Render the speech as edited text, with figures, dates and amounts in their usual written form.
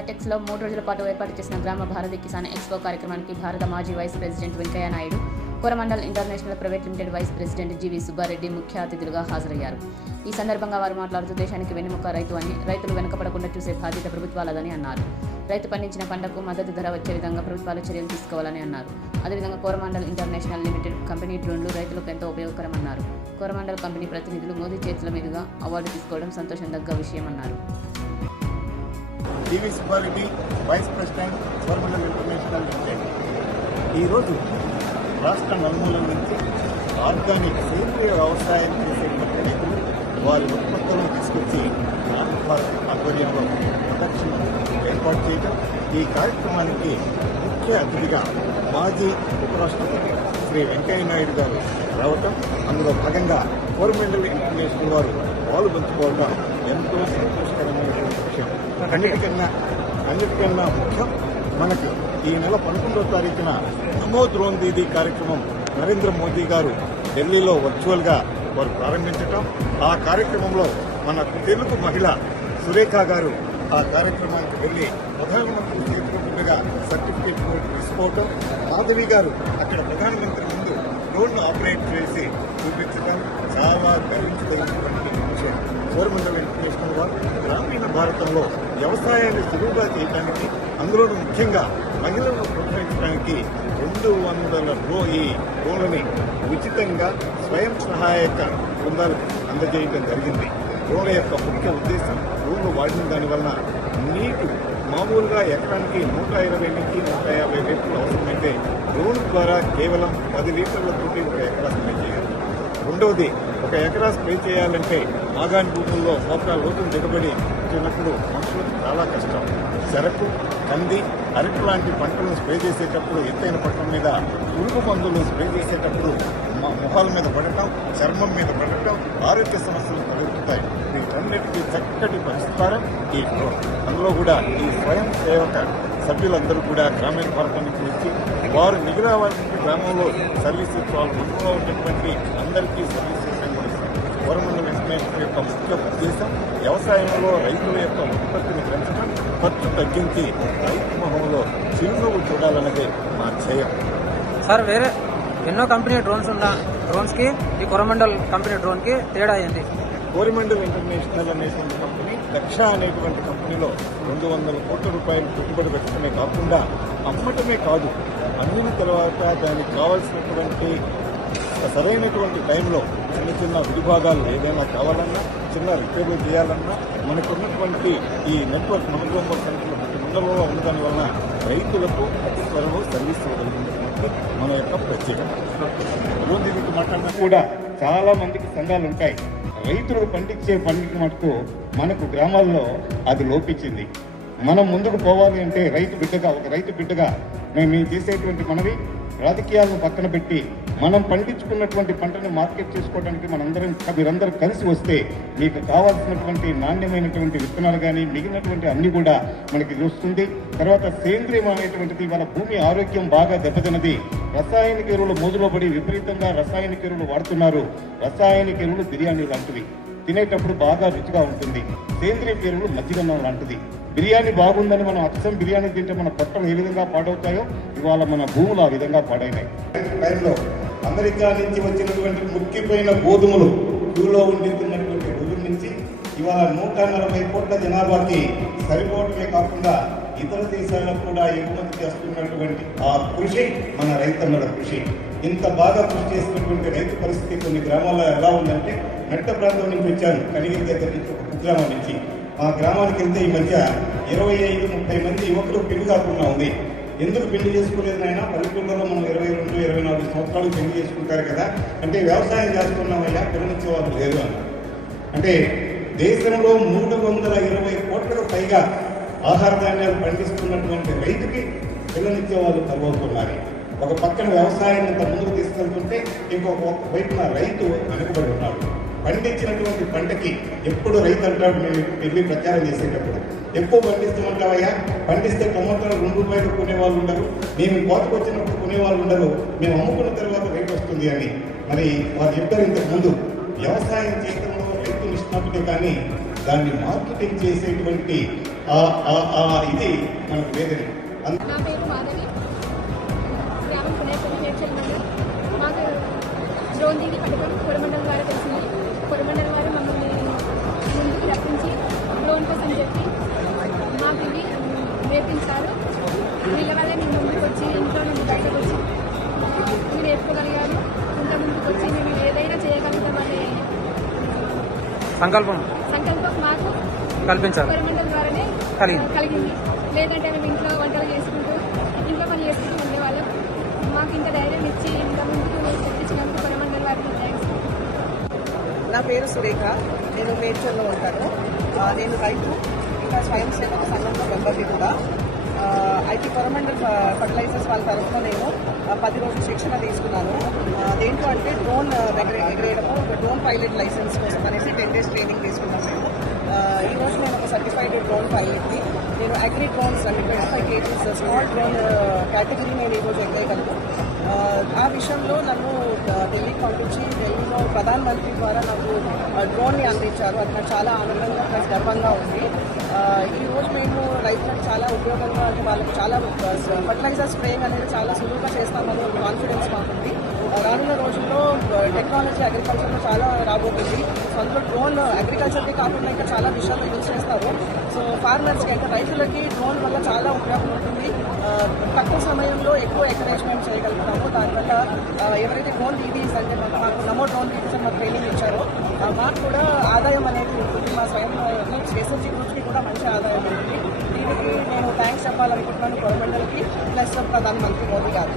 హైటెక్స్లో 3 రోజుల పాటు ఏర్పాటు చేసిన గ్రామ భారతి కిసాన్ ఎక్స్పో కార్యక్రమానికి భారత మాజీ vice president Venkaiah Naidu, Coromandel international private limited vice president GV Subba Reddy ముఖ్య అతిథులుగా హాజరయ్యారు. ఈ సందర్భంగా వారు మాట్లాడుతూ దేశానికి వెన్నెముక రైతు అని, రైతులు వెనుకపడకుండా చూసే బాధ్యత ప్రభుత్వాలదని అన్నారు. రైతు పండించిన పంటకు మద్దతు ధర వచ్చే విధంగా ప్రభుత్వాలు చర్యలు తీసుకోవాలని అన్నారు. అదేవిధంగా కోరమండల్ ఇంటర్నేషనల్ లిమిటెడ్ కంపెనీ డ్రోన్లు రైతులకు ఎంతో ఉపయోగకరమన్నారు. కోరమండల్ కంపెనీ ప్రతినిధులు మోదీ చేతుల మీదుగా అవార్డు తీసుకోవడం సంతోషం దగ్గ విషయమన్నారు. GV Subba Reddy, vice president, Coromandel international limited. ఈరోజు రాష్ట్ర నలుమూలల నుంచి ఆర్గానిక్ సేంద్రియ వ్యవసాయం చేసేటువంటి రైతులు వారి ఉత్పత్తులను తీసుకొచ్చి భారత్ ఆధ్వర్యంలో ప్రదర్శన ఏర్పాటు చేయడం, ఈ కార్యక్రమానికి ముఖ్య అతిథిగా మాజీ ఉపరాష్ట్రపతి శ్రీ వెంకయ్య నాయుడు గారు రావటం, అందులో భాగంగా కోరమండల్ ఇంటర్నేషనల్ వారు పాల్పంచుకోవడం ఎంతో సంతోషకరమైనటువంటి విషయం. అన్నిటికన్నా ముఖ్యం, మనకు ఈ నెల 11వ తారీఖున నమో డ్రోన్ దీదీ కార్యక్రమం నరేంద్ర మోదీ గారు ఢిల్లీలో వర్చువల్గా వారు ప్రారంభించటం, ఆ కార్యక్రమంలో మన తెలుగు మహిళ సురేఖ గారు ఆ కార్యక్రమానికి వెళ్ళి ప్రధానమంత్రి చేతుల మీదుగా సర్టిఫికేట్ తీసుకోవటం, మాధవి గారు అక్కడ ప్రధానమంత్రి ముందు డ్రోన్ ఆపరేట్ చేసి చూపించడం చాలా గర్వించదగినటువంటి విషయం. కోరమండల్ ఇంటర్నేషనల్ వారు గ్రామీణ భారతంలో వ్యవసాయాన్ని సులువుగా చేయడానికి, అందులోనూ ముఖ్యంగా మహిళలను ప్రోత్సహించడానికి 200 ఈ డ్రోన్లని ఉచితంగా స్వయం సహాయక బృందాలకు అందజేయడం జరిగింది. డ్రోన్ల యొక్క ముఖ్య ఉద్దేశం, డ్రోన్లు వాడిన దానివల్ల నీరు మామూలుగా ఎకరానికి 120 నుంచి 150 లీటర్లు అవసరమైతే డ్రోన్ ద్వారా కేవలం 10 లీటర్లతోటి ఒక ఎకరా స్ప్రే చేయాలి. రెండవది, ఒక ఎకరా స్ప్రే చేయాలంటే మాగాని భూముల్లో మోకాల లోతులు దిగబడి వచ్చినప్పుడు మనుషులకు చాలా కష్టం. చెరకు, కంది, అరటి లాంటి పంటలను స్ప్రే చేసేటప్పుడు, ఎత్తైన పంటల మీద పురుగు మందులు స్ప్రే చేసేటప్పుడు మొహాల మీద పడటం, చర్మం మీద పడటం, ఆరోగ్య సమస్యలు తలెత్తుతాయి. వీటన్నిటికీ చక్కటి పరిష్కారం ఈ డ్రోన్. అందులో కూడా ఈ స్వయం సేవక సభ్యులందరూ కూడా గ్రామీణ భారతం నుంచి వచ్చి వారు మిగిలిన గ్రామంలో సర్వీసెస్, వాళ్ళ కుటుంబంలో ఉన్నటువంటి అందరికీ సర్వీసెస్ కోరమండల్ ఇంటర్నేషనల్ యొక్క ముఖ్య ఉద్దేశం వ్యవసాయంలో రైతుల యొక్క ఉత్పత్తిని పెంచడం, ఖర్చు తగ్గించి రైతు మొహంలో చిరునవ్వు చూడాలన్నదే మా ధ్యేయం. సార్, వేరే ఎన్నో కంపెనీ డ్రోన్స్కి ఈ కోరమండల్ కంపెనీ డ్రోన్కి తేడా ఏంటి? కోరమండల్ ఇంటర్నేషనల్ అనేటువంటి కంపెనీ దక్ష అనేటువంటి కంపెనీలో 200 కోట్ల రూపాయలు పెట్టుబడి పెట్టడమే కాకుండా అమ్మటమే కాదు, అమ్మిన తర్వాత దానికి కావాల్సినటువంటి సరైనటువంటి టైంలో చిన్న చిన్న విడిభాగాలు ఏదైనా కావాలన్నా, చిన్న రిపేర్లు చేయాలన్నా మనకున్నటువంటి ఈ నెట్వర్క్ మనలో సంఖ్యలో మండలంలో ఉండదాని వలన రైతులకు అతి త్వరలో సర్వీస్ ఇవ్వగలిగినటువంటి మన యొక్క ప్రత్యేకత. రోజు దీనికి మాట్లాడినా కూడా చాలా మందికి సంఘాలు ఉంటాయి. రైతులు పండించే పంటకి మటుకు మనకు గ్రామాల్లో అది లోపించింది. మనం ముందుకు పోవాలి అంటే ఒక రైతు బిడ్డగా మేము చేసేటువంటి మనవి, రాజకీయాలను పక్కన పెట్టి మనం పండించుకున్నటువంటి పంటను మార్కెట్ చేసుకోవడానికి మీరందరూ కలిసి వస్తే మీకు కావాల్సినటువంటి నాణ్యమైనటువంటి విత్తనాలు కానీ మిగిలినటువంటి అన్ని కూడా మనకి వస్తుంది. తర్వాత సేంద్రియం అనేటువంటిది, వాళ్ళ భూమి ఆరోగ్యం బాగా దెబ్బతిన్నది. రసాయనిక ఎరువులు మోజులో పడి విపరీతంగా రసాయనిక ఎరువులు వాడుతున్నారు. రసాయనిక ఎరువులు బిర్యానీ లాంటివి, తినేటప్పుడు బాగా రుచిగా ఉంటుంది. సేంద్రియ ఎరువులు మజ్జిగన్నం లాంటిది. బిర్యానీ బాగుందని మనం అచ్చం బిర్యానీ తింటే మన పొట్టలు ఏ విధంగా పాడవుతాయో ఇవాళ మన భూములు ఆ విధంగా పాడైనాయి. టైంలో అమెరికా నుంచి వచ్చినటువంటి ముక్కిపోయిన గోధుమలు క్యూలో ఉండిస్తున్నటువంటి రోజుల నుంచి ఇవాళ 140 కోట్ల జనాభాకి సరిపోవటమే కాకుండా ఇతర దేశాలకు కూడా ఎగుమతి చేస్తున్నటువంటి ఆ కృషి మన రైతన్నల కృషి. ఇంత బాగా కృషి చేసినటువంటి రైతు పరిస్థితి కొన్ని గ్రామాల్లో ఎలా ఉందంటే, మెట్ట ప్రాంతం నుంచి వచ్చాను, కలిగిన దగ్గర నుంచి ఒక కుగ్రామం నుంచి. ఆ గ్రామానికి వెళ్తే ఈ మధ్య 25-30 మంది యువకులు పెళ్లి కాకుండా ఉంది. ఎందుకు పెళ్లి చేసుకోలేదు నాయన? పల్లెటూళ్ళలో మనం 22-24 సంవత్సరాలు పెళ్లి చేసుకుంటారు కదా, అంటే వ్యవసాయం చేస్తున్నామయ్యా, పిల్లనిచ్చే వాళ్ళు లేరు అన్నారు. అంటే దేశంలో 320 కోట్లకు పైగా ఆహార ధాన్యాలు పండిస్తున్నటువంటి రైతుకి పిల్లనిచ్చే వాళ్ళు తగ్గుతున్నారు. ఒక పక్కన వ్యవసాయం ఇంత ముందుకు తీసుకెళ్తుంటే ఇంకొక వైపున రైతు వెనుకబడి ఉన్నాడు. పండించినటువంటి పంటకి ఎప్పుడు రైతు అంటాడు, మేము వెళ్ళి ప్రచారం చేసేటప్పుడు, ఎక్కువ పండిస్తామంటావయ్యా, పండిస్తే టమాటాలు 2 రూపాయలు కొనేవాళ్ళు ఉండరు, మేము కోతకు వచ్చినప్పుడు కొనేవాళ్ళు ఉండరు, మేము అమ్ముకున్న తర్వాత రేటు వస్తుంది అని. మరి వారు చెప్పారు ఇంతకు ముందు, వ్యవసాయం చేయడంలో రైతు నిష్ణాతుడే కానీ దాన్ని మార్కెటింగ్ చేసేటువంటి ఇది మనకు లేదని. నా పేరు మాధవి, గ్రామం పునేపల్లి మేడ్చల్ మండలం. మాకు డ్రోన్ దీని పథకం కొరమండలం ద్వారా తెలిసింది. కొరమండలం వారు మమ్మల్ని ముందుకు రప్పించి డ్రోన్ కోసం చెప్పి మాకు ఇవి నేర్పించారు. వీళ్ళ వల్లే మేము ముందుకు వచ్చి ఇంట్లో నుండి బయటకు వచ్చి ఇవి నేర్చుకోగలిగాము. ఇంత ముందుకు వచ్చి మేము ఏదైనా చేయగలుగుతామనే సంకల్పం మాకు కల్పించారు. కొరమండలం ద్వారానే కలిగింది. లేదంటే మేము ఇంట్లో వంటలు చేసుకుంటూ ఇంట్లో పని చేసుకుంటూ ఉండేవాళ్ళం. మాకు ఇంత ధైర్యం ఇచ్చి ఇంత ముందుకు తెప్పించినందుకు కొరమండలం వారికి థ్యాంక్స్. నా పేరు సురేఖ, నేను మేడ్చల్లో ఉంటాను. నేను రైతు, ఇంకా స్వయం సేవక సంఘంలో మెంబర్ని కూడా. అయితే కొరమండల్ ఫర్టిలైజర్స్ వాళ్ళ తరఫున నేను 10 రోజులు శిక్షణ తీసుకున్నాను. దేంట్లో అంటే డ్రోన్ ఎగరేయడము, డ్రోన్ పైలట్ లైసెన్స్ కోసం అనేసి 10 days ట్రైనింగ్ తీసుకున్నాను నేను. ఈరోజు నేను ఒక సర్టిఫైడ్ డ్రోన్ పైలట్ని. నేను అగ్రి డ్రోన్స్ అంటే 25 kgs స్మాల్ డ్రోన్ కేటగిరీ నేను ఈరోజు ఎగరేయగలను. ఆ విషయంలో నన్ను ఢిల్లీకి పంపించి ఢిల్లీలో ప్రధానమంత్రి ద్వారా నాకు డ్రోన్ని అందించారు. అది నాకు చాలా ఆనందంగా ప్లస్ గర్వంగా ఉంది. ఈరోజు మేము రైతులకు చాలా ఉపయోగంగా, అంటే వాళ్ళకి చాలా ఫర్టిలైజర్ స్ప్రేయింగ్ అనేది చాలా సులువుగా చేస్తామని ఒక కాన్ఫిడెన్స్ మాకుంది. రానున్న రోజుల్లో టెక్నాలజీ అగ్రికల్చర్లో చాలా రాబోతుంది. సో అందులో డ్రోన్ అగ్రికల్చర్కి కాకుండా ఇంకా చాలా విషయాల్లో యూజ్ చేస్తారు. సో ఫార్మర్స్కి అంటే రైతులకి డ్రోన్ వల్ల చాలా ఉపయోగం ఉంటుంది. తక్కువ సమయంలో ఎక్కువ ఎంకరేజ్మెంట్ చేయగలుగుతాము. దానివల్ల ఎవరైతే డ్రోన్ దీదీస్ అంటే మాకు నమో డ్రోన్ దీదీస్ అని మాకు ట్రైనింగ్ ఇచ్చారో మాకు కూడా ఆదాయం అనేది ఉంటుంది. మా స్వయం గ్రూప్స్ ఎస్ఎస్జీ గ్రూప్స్కి కూడా మంచి ఆదాయం ఉంటుంది. దీనికి నేను థ్యాంక్స్ చెప్పాలనుకుంటున్నాను కొరమండల్కి ప్లస్ ప్రధానమంత్రి మోదీ గారు.